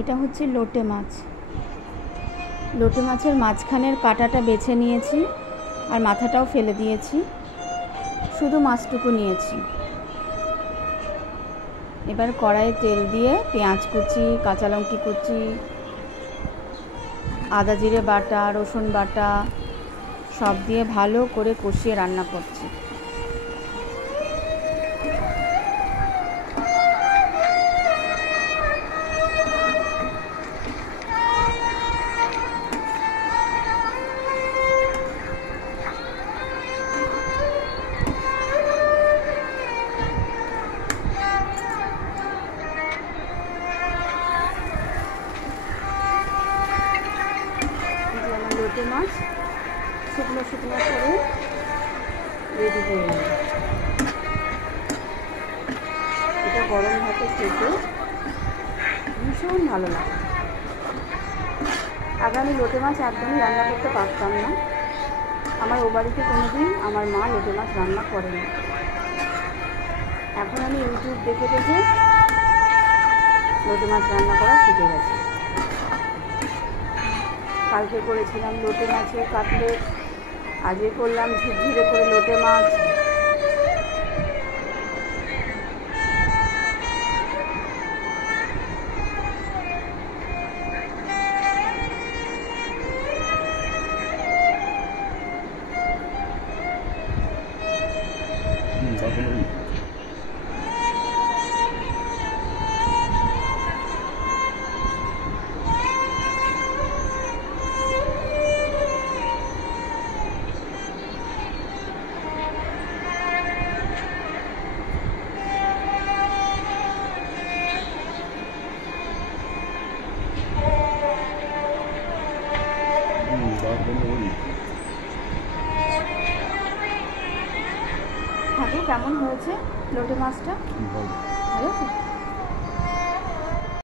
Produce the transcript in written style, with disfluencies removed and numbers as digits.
এটা হচ্ছে লোটে মাছ। লোটে মাছের মাঝখানের কাঁটাটা বেছে নিয়েছি আর মাথাটাও ফেলে দিয়েছি, শুধু মাছটুকু নিয়েছি। এবার কড়াইয়ে তেল দিয়ে পেঁয়াজ কুচি, কাঁচা লঙ্কা কুচি, আদা জিরে বাটা, রসুন বাটা সব দিয়ে ভালো করে কষিয়ে রান্না করছি। লোটে মাছ শুকনো শুকনো করে রেডি হয়ে গেল। এটা গরম ভাতে খেতে ভীষণ ভালো লাগে। আগে আমি লোটে মাছ একদমই রান্না করতে পারতাম না। আমার ও বাড়িতে কোনোদিন আমার মা লোটে মাছ রান্না করেনি। এখন আমি ইউটিউব দেখে দেখে লোটে মাছ রান্না করা শিখে গেছি। কালকে করেছিলাম লোটে মাছের কাটলেট, আজকে করলাম ঝুরঝুরে করে লোটে মাছ। কেমন হয়েছে লোটে মাছটা? ভালো আছে।